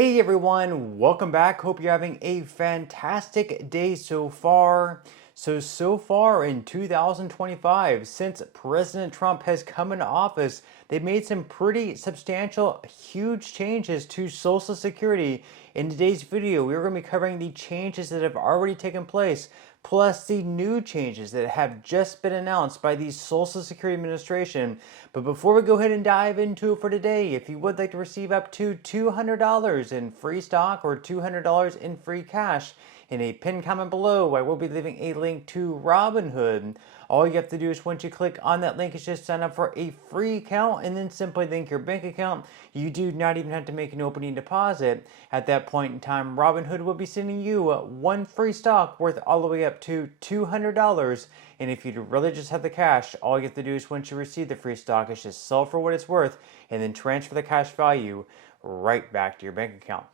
Hey everyone, welcome back. Hope you're having a fantastic day so far. So far in 2025, since President Trump has come into office, they've made some pretty substantial, huge changes to Social Security. In today's video, we're going to be covering the changes that have already taken place, plus the new changes that have just been announced by the Social Security Administration. But before we go ahead and dive into it for today, if you would like to receive up to $200 in free stock or $200 in free cash, in a pinned comment below, I will be leaving a link to Robinhood. All you have to do is once you click on that link is just sign up for a free account and then simply link your bank account. You do not even have to make an opening deposit. At that point in time, Robinhood will be sending you one free stock worth all the way up to $200. And if you really just have the cash, all you have to do is once you receive the free stock is just sell for what it's worth and then transfer the cash value right back to your bank account.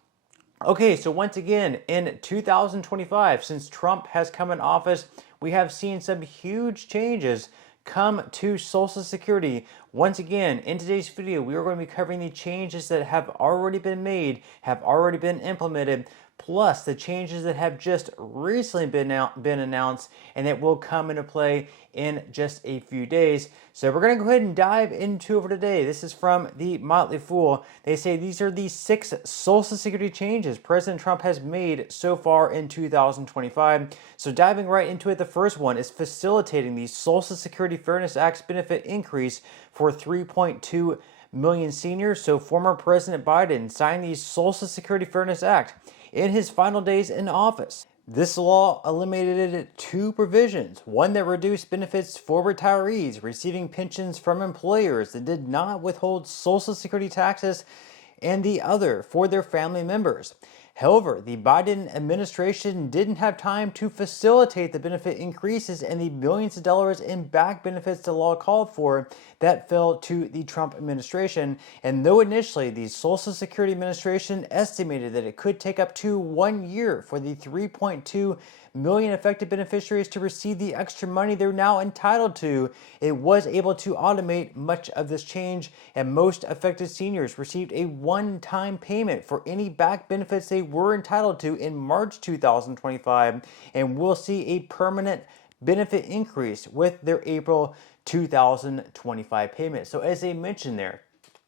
Okay, so once again, in 2025, since Trump has come in office, we have seen some huge changes come to Social Security. Once again, in today's video, we are going to be covering the changes that have already been made, have already been implemented, plus the changes that have just recently been announced and that will come into play in just a few days. So we're going to go ahead and dive into it for today. This is from the Motley Fool. They say these are the 6 Social Security changes President Trump has made so far in 2025. So diving right into it, the first one is facilitating the Social Security Fairness Act's benefit increase for 3.2 million seniors. So former President Biden signed the Social Security Fairness Act in his final days in office. This law eliminated 2 provisions, one that reduced benefits for retirees receiving pensions from employers that did not withhold Social Security taxes, and the other for their family members. However, the Biden administration didn't have time to facilitate the benefit increases and the billions of dollars in back benefits the law called for that fell to the Trump administration. And though initially the Social Security Administration estimated that it could take up to 1 year for the 3.2 million affected beneficiaries to receive the extra money they're now entitled to, it was able to automate much of this change, and most affected seniors received a one-time payment for any back benefits they were entitled to in March 2025, and will see a permanent benefit increase with their April 2025 payment. So as they mentioned there,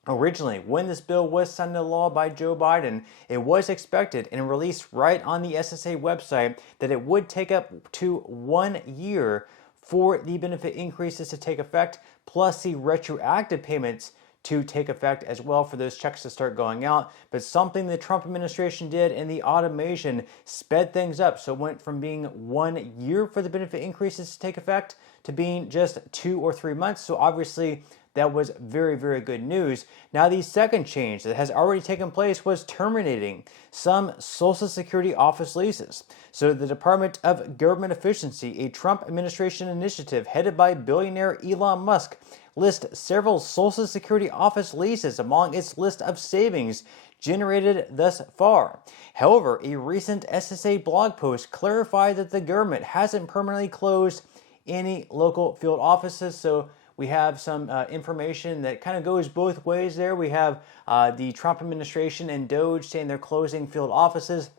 originally, when this bill was signed into law by Joe Biden, it was expected and released right on the SSA website that it would take up to 1 year for the benefit increases to take effect, plus the retroactive payments to take effect as well for those checks to start going out. But something the Trump administration did in the automation sped things up. So it went from being 1 year for the benefit increases to take effect to being just 2 or 3 months. So obviously, that was very, very good news. Now, the second change that has already taken place was terminating some Social Security office leases. So the Department of Government Efficiency, a Trump administration initiative headed by billionaire Elon Musk, lists several Social Security office leases among its list of savings generated thus far. However, a recent SSA blog post clarified that the government hasn't permanently closed any local field offices. So we have some information that kind of goes both ways there. We have the Trump administration and DOJ saying they're closing field offices.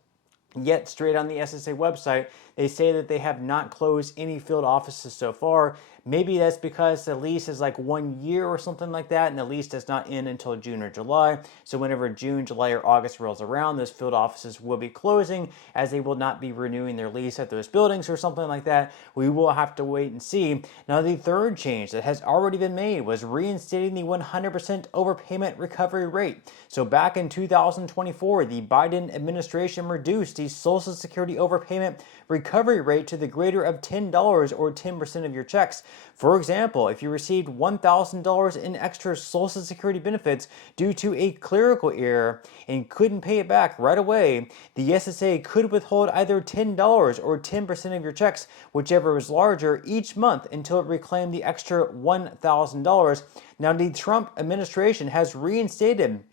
Yet, straight on the SSA website, they say that they have not closed any field offices so far. Maybe that's because the lease is like 1 year or something like that, and the lease does not end until June or July. So whenever June, July, or August rolls around, those field offices will be closing, as they will not be renewing their lease at those buildings or something like that. We will have to wait and see. Now, the third change that has already been made was reinstating the 100% overpayment recovery rate. So back in 2024, the Biden administration reduced the Social Security overpayment recovery rate to the greater of $10 or 10% of your checks. For example, if you received $1,000 in extra Social Security benefits due to a clerical error and couldn't pay it back right away, the SSA could withhold either $10 or 10% of your checks, whichever was larger, each month until it reclaimed the extra $1,000. Now, the Trump administration has reinstated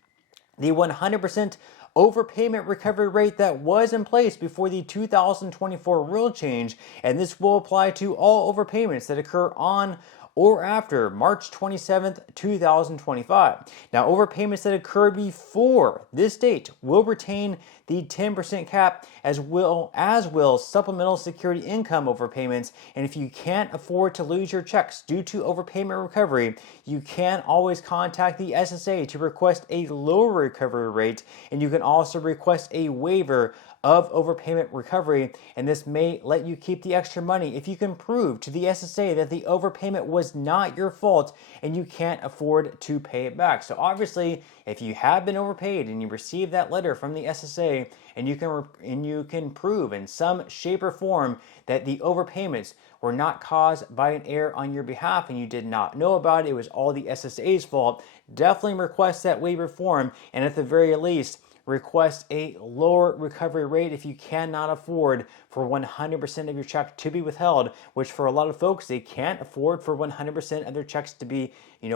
the 100% overpayment recovery rate that was in place before the 2024 rule change, and this will apply to all overpayments that occur on or after March 27th, 2025. Now, overpayments that occur before this date will retain the 10% cap, as will supplemental security income overpayments. And if you can't afford to lose your checks due to overpayment recovery, you can always contact the SSA to request a lower recovery rate, and you can also request a waiver of overpayment recovery, and this may let you keep the extra money if you can prove to the SSA that the overpayment was not your fault and you can't afford to pay it back. So obviously, if you have been overpaid and you receive that letter from the SSA and you can prove in some shape or form that the overpayments were not caused by an error on your behalf and you did not know about it, it was all the SSA's fault, definitely request that waiver form, and at the very least, request a lower recovery rate if you cannot afford for 100% of your check to be withheld, which for a lot of folks, they can't afford for 100% of their checks to be,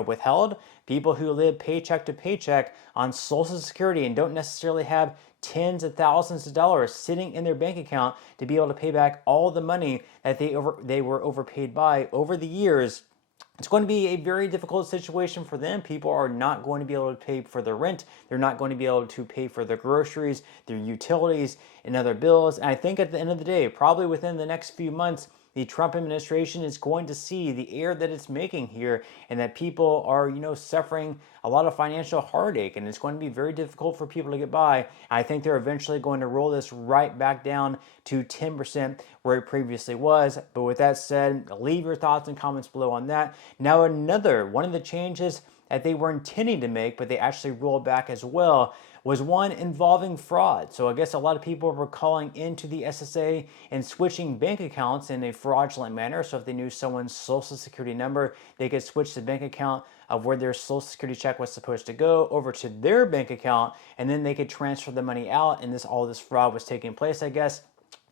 withheld. People who live paycheck to paycheck on Social Security and don't necessarily have tens of thousands of dollars sitting in their bank account to be able to pay back all the money that they were overpaid by over the years. It's going to be a very difficult situation for them. People are not going to be able to pay for their rent. They're not going to be able to pay for their groceries, their utilities, and other bills. And I think at the end of the day, probably within the next few months, the Trump administration is going to see the error that it's making here, and that people are, suffering a lot of financial heartache, and it's going to be very difficult for people to get by. I think they're eventually going to roll this right back down to 10% where it previously was. But with that said, leave your thoughts and comments below on that. Now, one of the changes that they were intending to make, but they actually rolled back as well, was one involving fraud. So I guess a lot of people were calling into the SSA and switching bank accounts in a fraudulent manner. So if they knew someone's Social Security number, they could switch the bank account of where their Social Security check was supposed to go over to their bank account, and then they could transfer the money out, and all this fraud was taking place, I guess.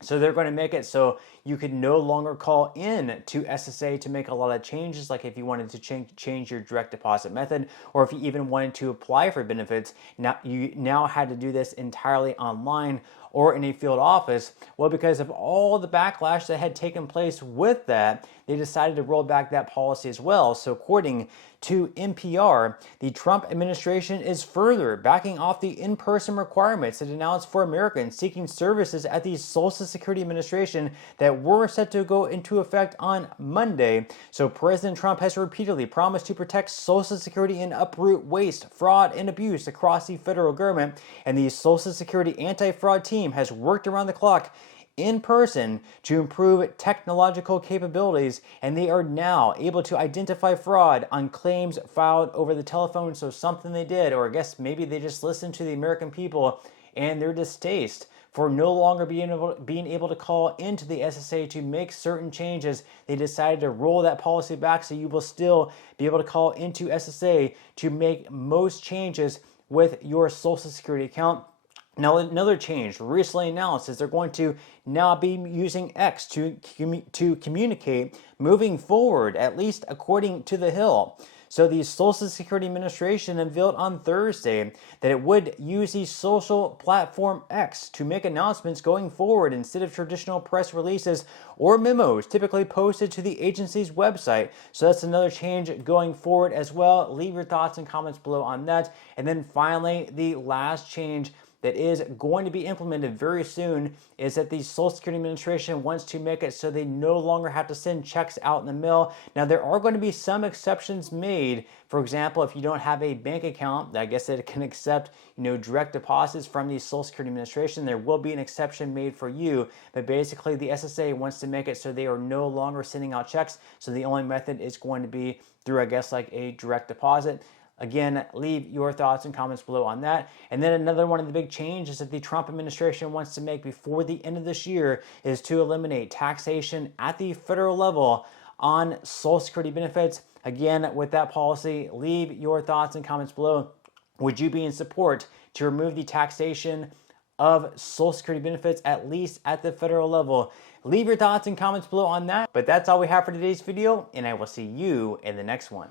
So they're going to make it so you could no longer call in to SSA to make a lot of changes, like if you wanted to change your direct deposit method, or if you even wanted to apply for benefits. Now you had to do this entirely online or in a field office. Well, because of all the backlash that had taken place with that, they decided to roll back that policy as well. So according to NPR, the Trump administration is further backing off the in-person requirements it announced for Americans seeking services at the Social Security Administration that were set to go into effect on Monday. So President Trump has repeatedly promised to protect Social Security and uproot waste, fraud, and abuse across the federal government, and the Social Security anti-fraud team has worked around the clock in person to improve technological capabilities, and they are now able to identify fraud on claims filed over the telephone. So something they did, or I guess maybe they just listened to the American people and their distaste for no longer being able to call into the SSA to make certain changes. They decided to roll that policy back, so you will still be able to call into SSA to make most changes with your Social Security account. Now, another change recently announced is they're going to now be using X to communicate moving forward, at least according to The Hill. So the Social Security Administration unveiled on Thursday that it would use the social platform X to make announcements going forward instead of traditional press releases or memos typically posted to the agency's website. So that's another change going forward as well. Leave your thoughts and comments below on that. And then finally, the last change that is going to be implemented very soon is that the Social Security Administration wants to make it so they no longer have to send checks out in the mail. Now, there are going to be some exceptions made. For example, if you don't have a bank account, I guess it can accept, direct deposits from the Social Security Administration. There will be an exception made for you, but basically the SSA wants to make it so they are no longer sending out checks. So the only method is going to be through, I guess, like a direct deposit. Again, leave your thoughts and comments below on that. And then another one of the big changes that the Trump administration wants to make before the end of this year is to eliminate taxation at the federal level on Social Security benefits. Again, with that policy, leave your thoughts and comments below. Would you be in support to remove the taxation of Social Security benefits, at least at the federal level? Leave your thoughts and comments below on that. But that's all we have for today's video, and I will see you in the next one.